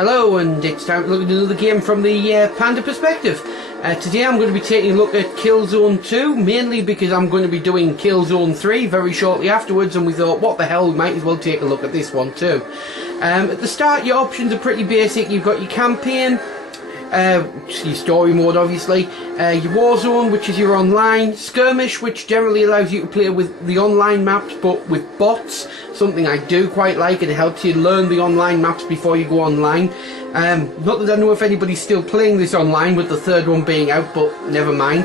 Hello, and it's time to look at another game from the Panda perspective. Today I'm going to be taking a look at Killzone 2, mainly because I'm going to be doing Killzone 3 very shortly afterwards, and we thought, what the hell, we might as well take a look at this one too. At the start, your options are pretty basic. You've got your campaign, your story mode obviously, your war zone, which is your online, skirmish, which generally allows you to play with the online maps but with bots, something I do quite like. It helps you learn the online maps before you go online. Not that I know if anybody's still playing this online with the third one being out, but never mind.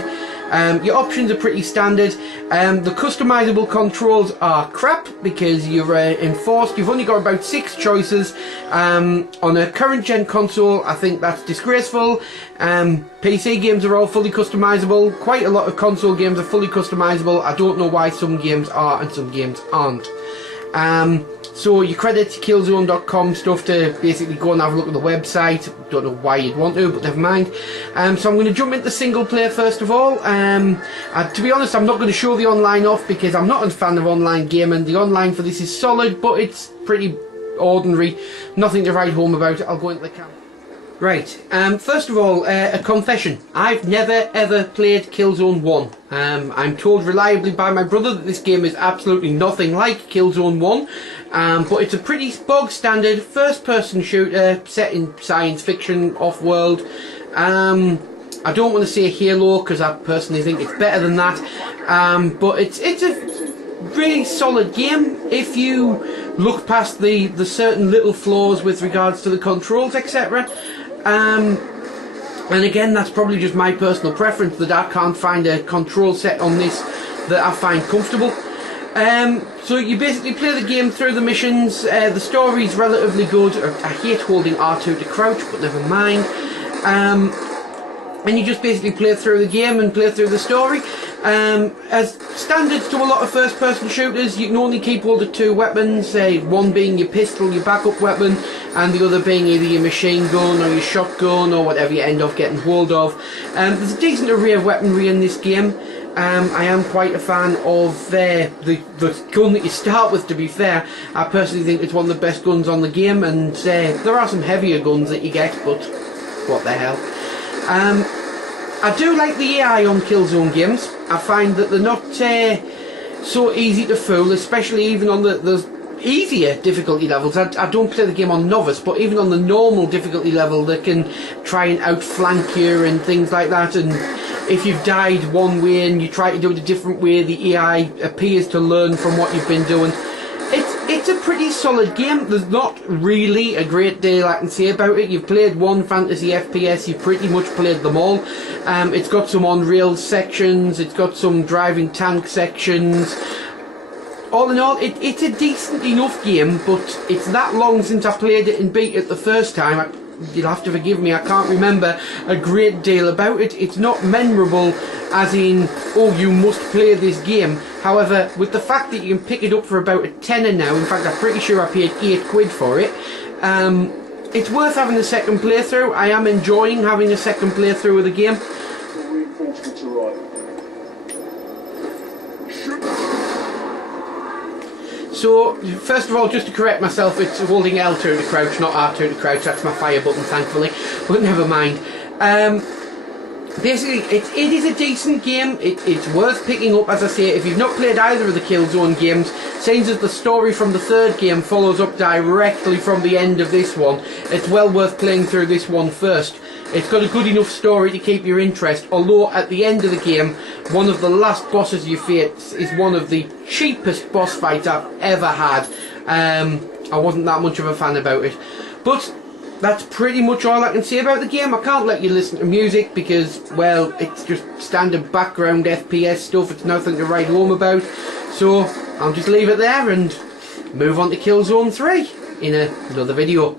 Your options are pretty standard. The customizable controls are crap because you're enforced. You've only got about 6 choices. On a current gen console, I think that's disgraceful. PC games are all fully customizable. Quite a lot of console games are fully customizable. I don't know why some games are and some games aren't. So you credit Killzone.com stuff to basically go and have a look at the website. Don't know why you'd want to, but never mind. So I'm going to jump into single player first of all. To be honest, I'm not going to show the online off because I'm not a fan of online gaming. The online for this is solid, but it's pretty ordinary. Nothing to write home about. I'll go into the camera. Right, first of all, a confession. I've never ever played Killzone 1. I'm told reliably by my brother that this game is absolutely nothing like Killzone 1, but it's a pretty bog standard first person shooter set in science fiction, off-world. I don't want to say Halo because I personally think it's better than that, but it's a really solid game if you look past the certain little flaws with regards to the controls, etc. And again, that's probably just my personal preference that I can't find a control set on this that I find comfortable. So you basically play the game through the missions. The story's relatively good. I hate holding R2 to crouch, but never mind. And you just basically play through the game and play through the story. As standards to a lot of first-person shooters, you can only keep hold of 2 weapons, one being your pistol, your backup weapon, and the other being either your machine gun or your shotgun or whatever you end up getting hold of. There's a decent array of weaponry in this game. I am quite a fan of the gun that you start with, to be fair. I personally think it's one of the best guns on the game, and there are some heavier guns that you get, but what the hell. I do like the AI on Killzone games. I find that they're not so easy to fool, especially even on the easier difficulty levels. I don't play the game on novice, but even on the normal difficulty level they can try and outflank you and things like that, and if you've died one way and you try to do it a different way, the AI appears to learn from what you've been doing. It's a pretty solid game. There's not really a great deal I can say about it. You've played one fantasy FPS, you've pretty much played them all. It's got some on-rails sections, it's got some driving tank sections. All in all, it's a decent enough game, but it's that long since I played it and beat it the first time. You'll have to forgive me, I can't remember a great deal about it. It's not memorable as in, oh, you must play this game. However, with the fact that you can pick it up for about a tenner now, in fact I'm pretty sure I paid £8 for it, it's worth having a second playthrough. I am enjoying having a second playthrough of the game. So, first of all, just to correct myself, it's holding L2 to crouch, not R2 to crouch. That's my fire button, thankfully, but never mind. Basically, it is a decent game. It's worth picking up, as I say, if you've not played either of the Killzone games, seeing as the story from the third game follows up directly from the end of this one, it's well worth playing through this one first. It's got a good enough story to keep your interest, although at the end of the game, one of the last bosses you face is one of the cheapest boss fights I've ever had. I wasn't that much of a fan about it. But that's pretty much all I can say about the game. I can't let you listen to music because, well, it's just standard background FPS stuff. It's nothing to write home about. So I'll just leave it there and move on to Killzone 3 in another video.